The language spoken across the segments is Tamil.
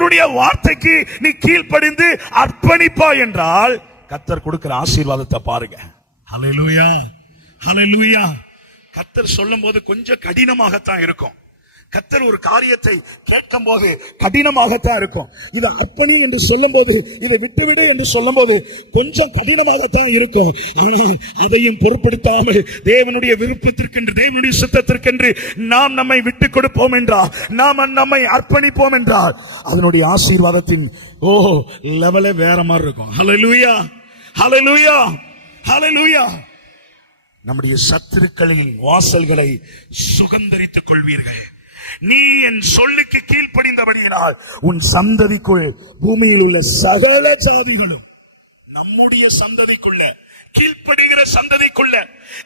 கர்த்தருடைய வார்த்தைக்கு நீ கீழ்ப்படிந்து அர்ப்பணிப்பா என்றால் கர்த்தர் கொடுக்கிற ஆசீர்வாதத்தை பாருங்க. ஹல்லேலூயா, ஹல்லேலூயா. கர்த்தர் சொல்லும் போது கொஞ்சம் கடினமாகத்தான் இருக்கும். கர்த்தர் ஒரு காரியத்தை கேட்கும் போது கடினமாகத்தான் இருக்கும். இதை அர்ப்பணி என்று சொல்லும் போது, இதை விட்டுவிடு என்று சொல்லும் போது கொஞ்சம் கடினமாகத்தான் இருக்கும். அதையும் பொருட்படுத்தாமல் தேவனுடைய விருப்பத்திற்கென்று, தேவனுடைய சித்தத்திற்கென்று நாம் நம்மை விட்டுக் கொடுப்போம் என்றால், நாம் நம்மை அர்ப்பணிப்போம் என்றால் அதனுடைய ஆசீர்வாதத்தின் லெவலே வேற மாதிரி இருக்கும். ஹல்லேலூயா, ஹல்லேலூயா, ஹல்லேலூயா. நம்முடைய சத்துருக்களின் வாசல்களை சுகந்தரித்துக் கொள்வீர்கள். நீ என் சொல்லுக்கு கீழ்ப்படிந்தபடியினால் உன் சந்ததிக்குள் பூமியில் உள்ள சகல ஜாதிகளும், நம்முடைய சந்ததிக்குள்ள, கீழ்ப்படுகிற சந்ததிக்குள்ள,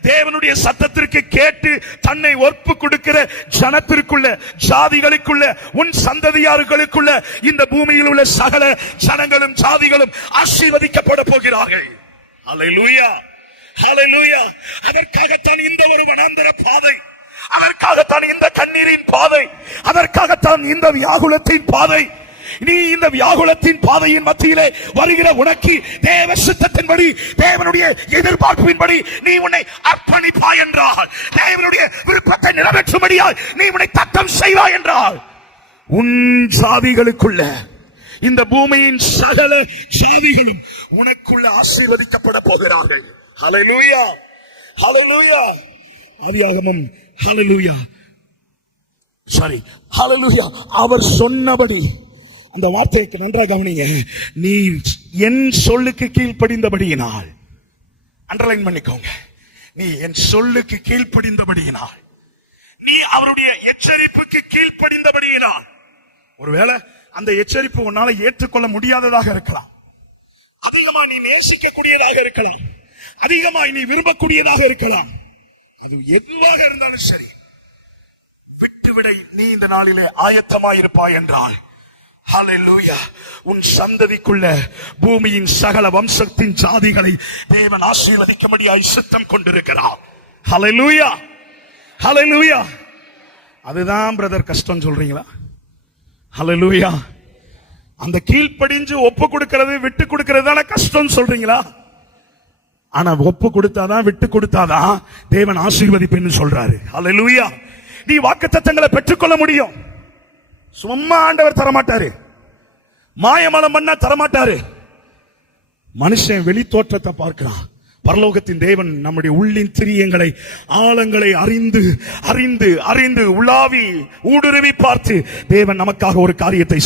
தேவனுடைய சத்தத்திற்கு கேட்டு தன்னை ஒப்பு கொடுக்கிற ஜனத்திற்குள்ள, ஜாதிகளுக்குள்ள, உன் சந்ததியார்களுக்குள்ள இந்த பூமியில் உள்ள சகல ஜனங்களும் ஜாதிகளும் ஆசீர்வதிக்கப்பட போகிறார்கள். ஹல்லேலூயா, ஹல்லேலூயா. அதற்காகத்தான் இந்த ஒரு வனாந்தர பாதை, அதற்காகத்தான் இந்த கண்ணீரின் பாதை, அதற்காகத்தான் இந்த வியாகுலத்தின் பாதை. நீ இந்த வியாகுலத்தின் பாதையின் மத்தியிலே வருகிற உனக்கு தேவ சித்தத்தின்படி, தேவனுடைய எதிர்பார்ப்பின்படி நீ உன்னை அர்ப்பணிப்பாய் என்றால், தேவனுடைய விருப்பத்தை நிறைவேற்றும்படியாய் நீ உன்னை தத்தம் செய்வாய் என்றால், உன் சாதிகளுக்குள்ள, இந்த பூமியின் சகல சாதிகளும் உனக்குள்ள ஆசீர்வதிக்கப்பட போகிறார்கள். ஹல்லேலூயா, ஹல்லேலூயா. ஆதியாகமம், ஹல்லேலூயா, சாரி, ஹல்லேலூயா. அவர் சொன்னபடி, அந்த வார்த்தைக்கு நன்றாக கவனிங்க. நீ என் சொல்லுக்கு கீழ்ப்படிந்தபடியினால், அண்டர்லைன் பண்ணிக்கோங்க, நீ என் சொல்லுக்கு கீழ்ப்படிந்தபடியினால், நீ அவருடைய எச்சரிப்புக்கு கீழ்ப்படிந்தபடியினால், ஒருவேளை அந்த எச்சரிப்பு உன்னால ஏற்றுக்கொள்ள முடியாததாக இருக்கலாம், அதிகமா நீ நேசிக்கக்கூடியதாக இருக்கலாம், அதிகமாய் நீ விரும்பக்கூடியதாக இருக்கலாம், அது எதுவாக இருந்தாலும் சரி, விட்டுவிட நீ இந்த நாளிலே ஆயத்தமாயிருப்பாய் என்றால், ஹல்லேலூயா, உன் சந்ததிக்குள்ள பூமியின் சகல வம்சத்தின் ஜாதிகளை தேவன் ஆசீர்வதிக்கும்படியாய் சித்தம் கொண்டிருக்கிறார். ஹல்லேலூயா, ஹல்லேலூயா. அதுதான் பிரதர் கஷ்டம் சொல்றீங்களா? ஹல்லேலூயா. அந்த கீழ்ப்படிஞ்சு ஒப்பு கொடுக்கிறது, விட்டு கொடுக்கிறது தானே கஷ்டம் சொல்றீங்களா? ஆனா ஒப்பு கொடுத்தாதான், விட்டு கொடுத்தாதான் தேவன் ஆசீர்வதிப்பேன்னு சொல்றாரு. ஹல்லேலூயா. நீ வாக்குத்தத்தங்களை பெற்றுக்கொள்ள முடியும். சும்மா ஆண்டவர் தரமாட்டாரு, மாயமலம் பண்ணா தரமாட்டாரு. மனுஷன் வெளி தோற்றத்தை பார்க்கிறான், பரலோகத்தின் தேவன் நம்முடைய உள்ளின் திரியங்களை, ஆழங்களை அறிந்து அறிந்து அறிந்து உலாவி ஊடுருவி பார்த்து தேவன் நமக்காக ஒரு காரியத்தை